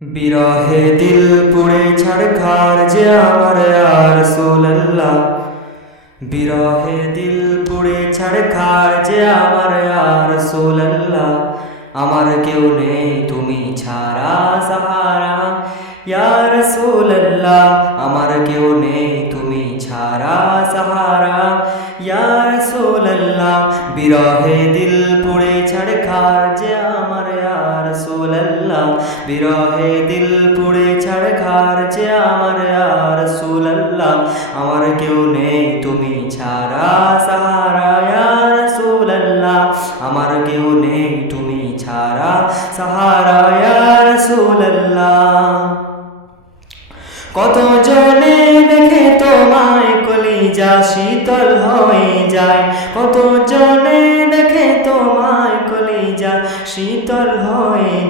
বিরহে দিল পুড়ে ছাড়খার যে আমার আর সোল্লাহ বিরহে দিল পুড়ে ছাড়খার যে আমার আর সোল্লাহ আমার কেউ নেই তুমি ছাড়া সাহারা। ইয়ার সোল্লাহ আমার কেউ নেই তুমি ছাড়া সাহারা। ইয়ার সোল্লাহ বিরহে দিল পুড়ে ছাড়খার যে বিরহে দিল পুড়ে ছাড়খার যে আমার আর সোল্লাহ আমার কেউ নেই, তুমি ছাড়া সাহারা সোল্লাহ আমার কেউ নেই, তুমি ছাড়া সাহারা সোল্লাহ কত জনে দেখে তোমায় কলিজা শীতল হয়ে যায়। কত জনে দেখে তোমায় কলিজা শীতল হয়ে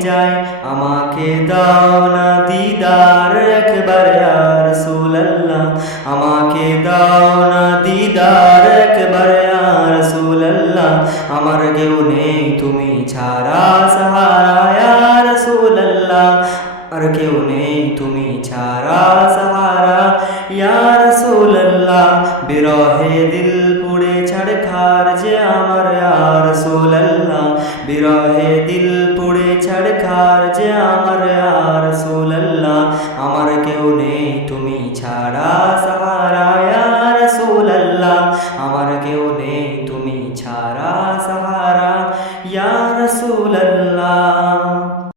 যায়, আমাকে দাও না দিদার একবার আর সুলাল্লাহ আমাকে দাও না দিদার একবার আর সুলাল্লাহ আমার কেউ নেই, তুমি ছাড়া সাহারা আর সুলাল্লাহ আর কেউ নেই, তুমি ছাড়া সাহারা ইয়ার সোল্লাহ বিরহে দিল পুড়ে ছাড়খার যে আমার আর সোল্লাহ বিরহে দিল পুড়ে আর যে আমার আর সোলাল্লাহ আমার কেউ নেই, তুমি ছাড়া সাহারা আর আমার কেউ নেই, তুমি ছাড়া সাহারা ইয়ার সোলাল্লাহ